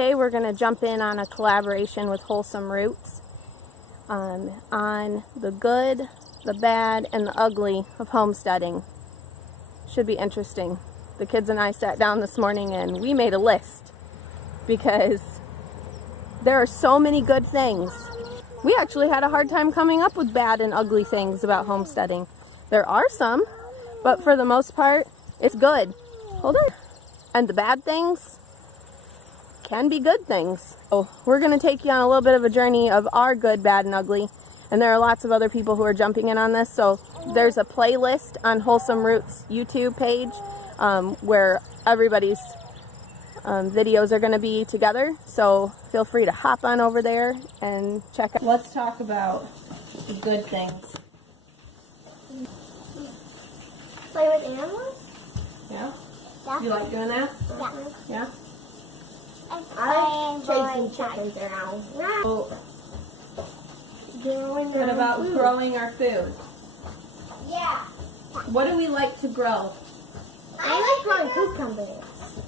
Today we're going to jump in on a collaboration with Wholesome Roots on the good, the bad, and the ugly of homesteading. Should be interesting. The kids and I sat down this morning and we made a list because there are so many good things. We actually had a hard time coming up with bad and ugly things about homesteading. There are some, but for the most part, it's good. Hold on. And the bad things can be good things. So we're going to take you on a little bit of a journey of our good, bad, and ugly. And there are lots of other people who are jumping in on this. So there's a playlist on Wholesome Roots YouTube page where everybody's videos are going to be together. So feel free to hop on over there and check out. Let's talk about the good things. Play with animals? Yeah? Yeah. You like doing that? Yeah. Yeah? I like chasing chickens around. So, what about growing our food? Yeah. What do we like to grow? I like growing cucumbers.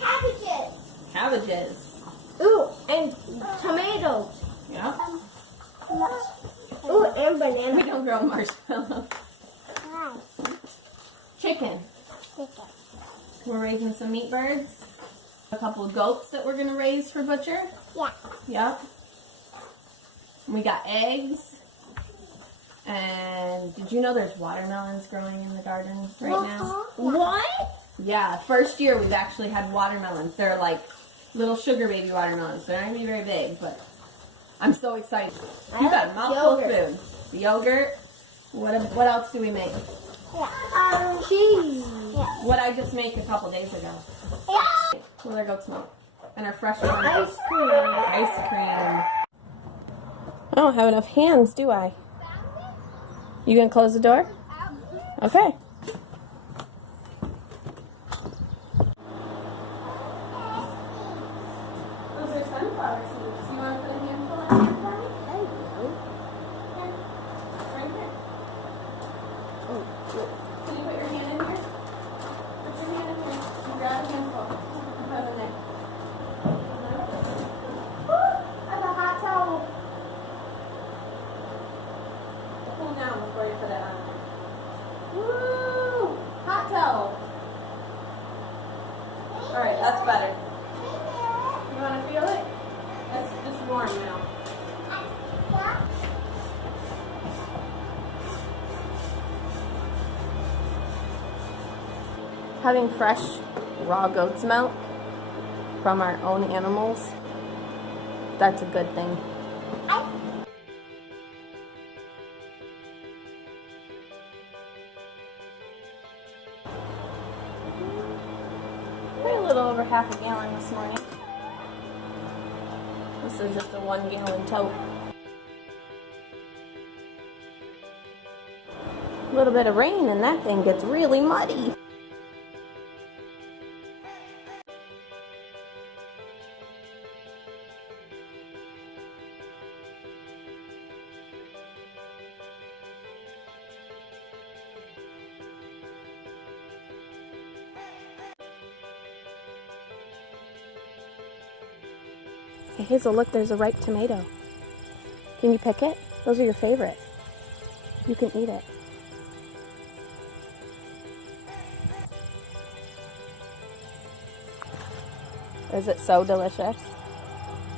Cabbages. Cabbages. Ooh, and tomatoes. Yeah? Ooh, and bananas. We don't grow marshmallows. Chicken. We're raising some meat birds. A couple of goats that we're going to raise for butcher. Yeah. Yep. We got eggs. And did you know there's watermelons growing in the garden right now? What? Yeah, first year we've actually had watermelons. They're like little sugar baby watermelons. They're not going to be very big, but I'm so excited. You've got a mouthful of food. The yogurt. What else do we make? Yeah. Cheese. Yeah. What I just made a couple days ago. Yeah. With our goat's milk. And our fresh orange. Ice cream. Ice cream. I don't have enough hands, do I? You gonna close the door? Okay. Those are sunflower seeds. You want to put a handful in here for me? Here. Right here. Can you put your hand in here? Put your hand in here. And grab a handful. And put it in there. I have a hot towel. Cool down before you put it on there. Woo! Hot towel. Alright, that's better. You want to feel it? It's just warm now. Having fresh raw goat's milk from our own animals, that's a good thing. We're a little over half a gallon this morning. This is just a 1 gallon tote. A little bit of rain and that thing gets really muddy. Hey Hazel, look, there's a ripe tomato. Can you pick it? Those are your favorite. You can eat it. Is it so delicious?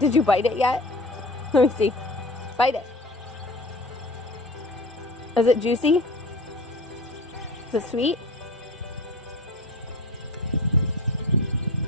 Did you bite it yet? Let me see. Bite it. Is it juicy? Is it sweet?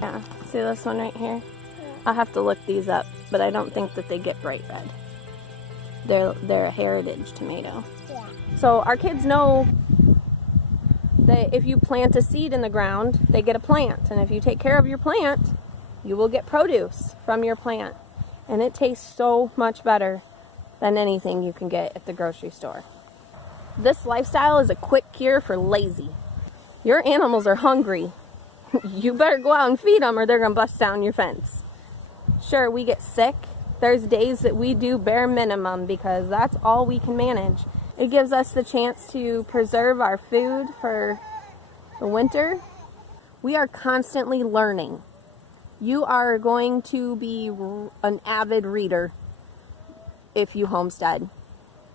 Yeah. See this one right here? I'll have to look these up, but I don't think that they get bright red. They're a heritage tomato. Yeah. So our kids know that if you plant a seed in the ground, they get a plant. And if you take care of your plant, you will get produce from your plant. And it tastes so much better than anything you can get at the grocery store. This lifestyle is a quick cure for lazy. Your animals are hungry. You better go out and feed them or they're going to bust down your fence. Sure, we get sick. There's days that we do bare minimum because that's all we can manage. It gives us the chance to preserve our food for the winter. We are constantly learning. You are going to be an avid reader if you homestead.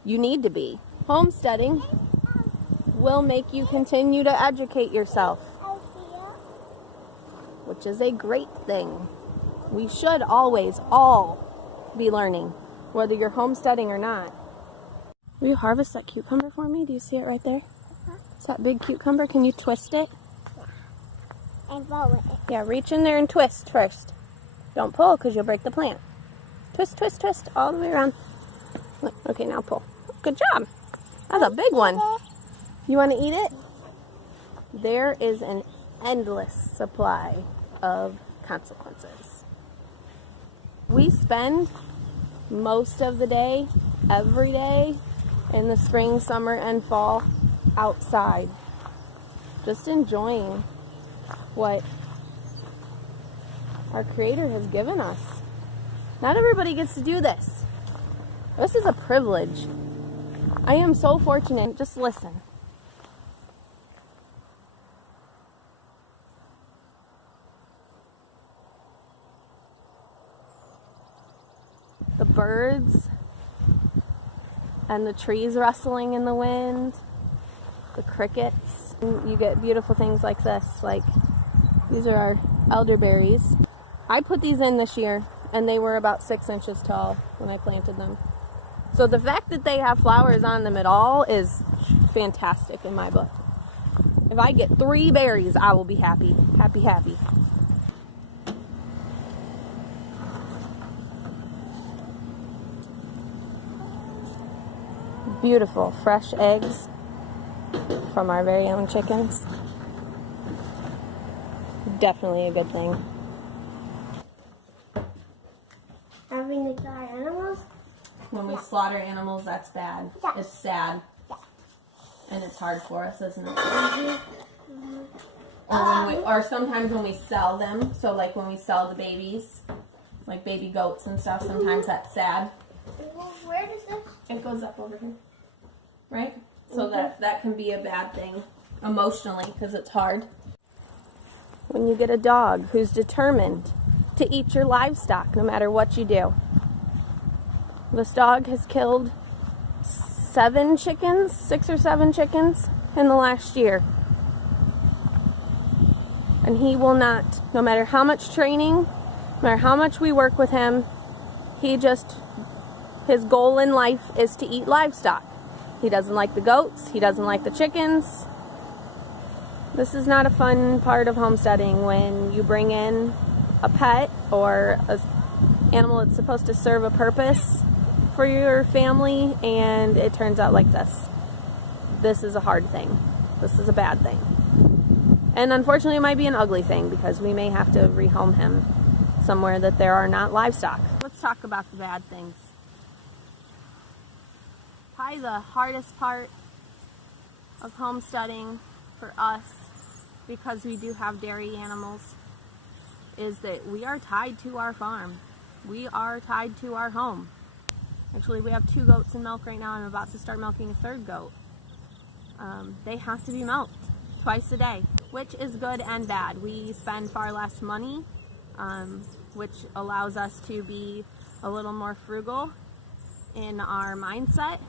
You need to be. Homesteading will make you continue to educate yourself, which is a great thing. We should always all be learning, whether you're homesteading or not. Will you harvest that cucumber for me? Do you see it right there? It's that big cucumber. Can you twist it? And roll it. Yeah, reach in there and twist first. Don't pull because you'll break the plant. Twist, twist, twist all the way around. Okay, now pull. Good job. That's a big one. You want to eat it? There is an endless supply of consequences. We spend most of the day, every day, in the spring, summer, and fall outside, just enjoying what our Creator has given us. Not everybody gets to do this. This is a privilege. I am so fortunate. Just listen. The birds and the trees rustling in the wind, the crickets. You get beautiful things like this, like these are our elderberries. I put these in this year and they were about 6 inches tall when I planted them. So the fact that they have flowers on them at all is fantastic in my book. If I get 3 berries, I will be happy, happy, happy. Beautiful fresh eggs from our very own chickens. Definitely a good thing. Having to die animals? When we slaughter animals, that's bad. Yeah. It's sad. Yeah. And it's hard for us, isn't it? Mm-hmm. Or sometimes when we sell them, so like when we sell the babies, like baby goats and stuff, sometimes that's sad. Where does this? It goes up over here. Right? So that can be a bad thing emotionally because it's hard. When you get a dog who's determined to eat your livestock no matter what you do. This dog has killed 7 chickens, 6 or 7 chickens in the last year. And he will not, no matter how much training, no matter how much we work with him, his goal in life is to eat livestock. He doesn't like the goats, he doesn't like the chickens. This is not a fun part of homesteading when you bring in a pet or an animal that's supposed to serve a purpose for your family and it turns out like this. This is a hard thing. This is a bad thing. And unfortunately it might be an ugly thing because we may have to rehome him somewhere that there are not livestock. Let's talk about the bad things. Probably the hardest part of homesteading for us, because we do have dairy animals, is that we are tied to our farm. We are tied to our home. Actually, we have 2 goats in milk right now. I'm about to start milking a 3rd goat. They have to be milked twice a day, which is good and bad. We spend far less money, which allows us to be a little more frugal in our mindset.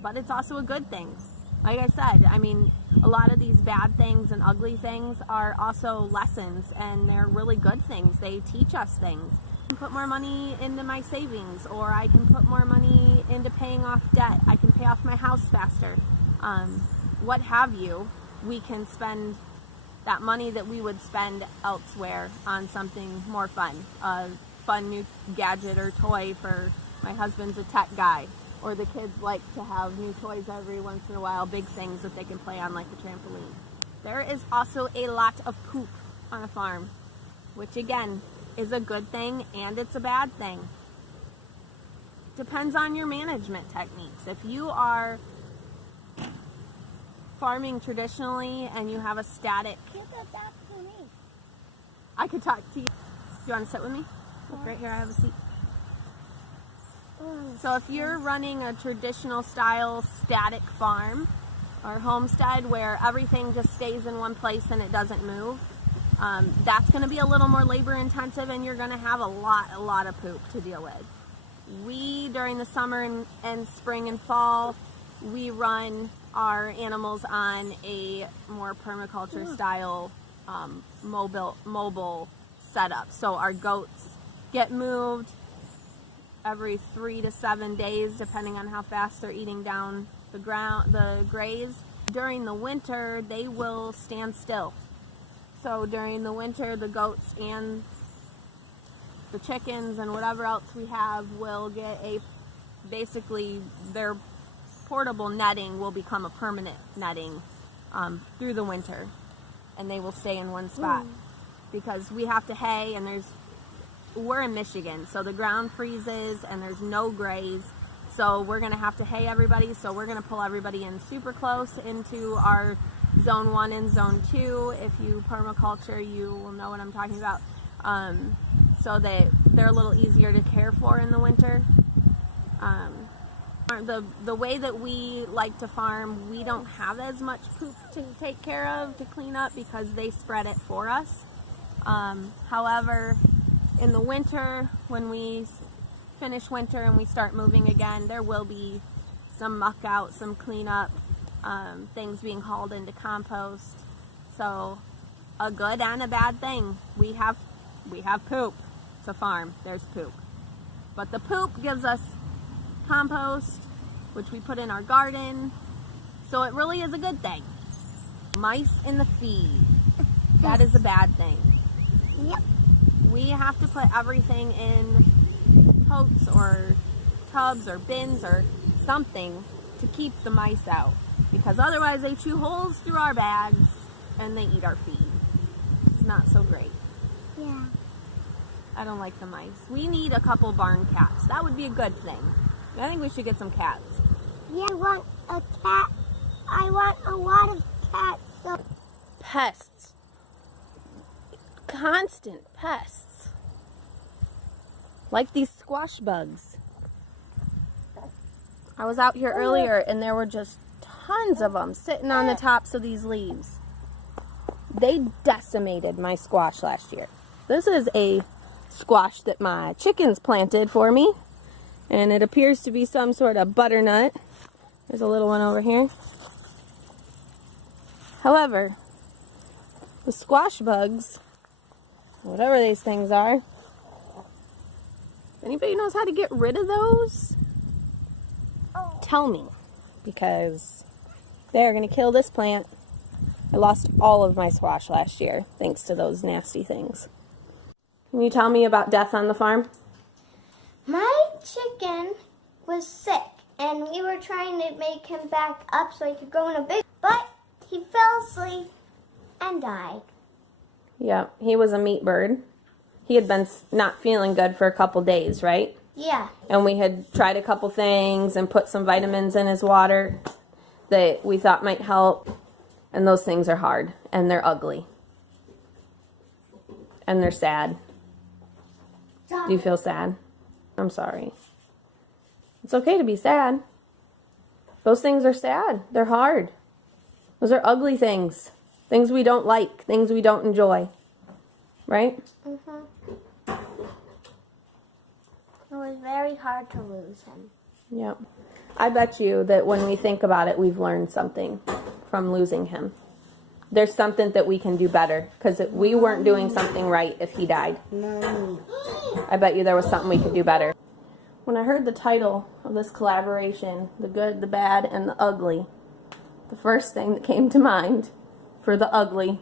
But it's also a good thing. Like I said, I mean, a lot of these bad things and ugly things are also lessons, and they're really good things. They teach us things. I can put more money into my savings, or I can put more money into paying off debt. I can pay off my house faster. What have you. We can spend that money that we would spend elsewhere on something more fun. A fun new gadget or toy for my husband's a tech guy. Or the kids like to have new toys every once in a while, big things that they can play on like the trampoline. There is also a lot of poop on a farm, which again is a good thing and it's a bad thing. Depends on your management techniques. If you are farming traditionally and you have a static... You could talk to me. I could talk to you. Do you want to sit with me? Look right here, I have a seat. So if you're running a traditional style static farm or homestead where everything just stays in one place and it doesn't move, That's going to be a little more labor intensive, and you're going to have a lot of poop to deal with. We, during the summer and spring and fall, we run our animals on a more permaculture style mobile setup. So our goats get moved every 3 to 7 days, depending on how fast they're eating down the graze. During the winter, they will stand still. So during the winter, the goats and the chickens and whatever else we have will get basically their portable netting will become a permanent netting through the winter, and they will stay in one spot because we have to hay, and we're in Michigan, so the ground freezes and there's no graze, so we're gonna have to hay everybody. So we're gonna pull everybody in super close into our zone 1 and zone 2. If you permaculture, you will know what I'm talking about. So they're a little easier to care for in the winter. The way that we like to farm, we don't have as much poop to take care of, to clean up, because they spread it for us. However, in the winter, when we finish winter and we start moving again, there will be some muck out, some cleanup, things being hauled into compost. So a good and a bad thing. We have poop. It's a farm. There's poop. But the poop gives us compost, which we put in our garden. So it really is a good thing. Mice in the feed. That is a bad thing. Yep. We have to put everything in totes or tubs or bins or something to keep the mice out, because otherwise they chew holes through our bags and they eat our feed. It's not so great. Yeah. I don't like the mice. We need a couple barn cats. That would be a good thing. I think we should get some cats. Yeah, I want a cat. I want a lot of cats. So Pests. Constant pests. Like these squash bugs. I was out here earlier and there were just tons of them sitting on the tops of these leaves. They decimated my squash last year. This is a squash that my chickens planted for me, and it appears to be some sort of butternut. There's a little one over here. However, the squash bugs, whatever these things are, if anybody knows how to get rid of those, tell me, because they're going to kill this plant. I lost all of my squash last year thanks to those nasty things. Can you tell me about death on the farm? my chicken was sick, and we were trying to make him back up so he could go in a big, but he fell asleep and died. Yeah, he was a meat bird. He had been not feeling good for a couple days, right? Yeah. And we had tried a couple things and put some vitamins in his water that we thought might help. And those things are hard, and they're ugly. And they're sad. Do you feel sad? I'm sorry. It's okay to be sad. Those things are sad. They're hard. Those are ugly things. Things we don't like. Things we don't enjoy. Right? Mm-hmm. It was very hard to lose him. Yep. I bet you that when we think about it, we've learned something from losing him. There's something that we can do better, because we weren't doing something right if he died. I bet you there was something we could do better. When I heard the title of this collaboration, The Good, the Bad, and the Ugly, the first thing that came to mind for the ugly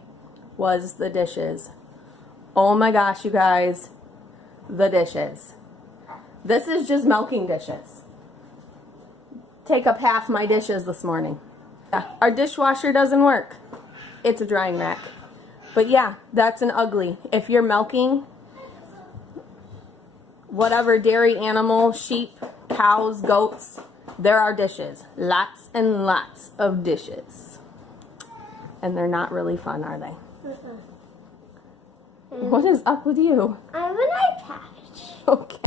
was the dishes. Oh my gosh, you guys, the dishes. This is just milking dishes. Take up half my dishes this morning. Our dishwasher doesn't work. It's a drying rack. But yeah, that's an ugly. If you're milking whatever dairy animal, sheep, cows, goats, there are dishes. Lots and lots of dishes. And they're not really fun, are they? What is up with you? I'm an eye patch. Okay.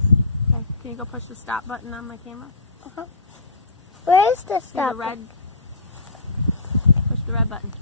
Can you go push the stop button on my camera? Where is the See stop? the red. Push the red button.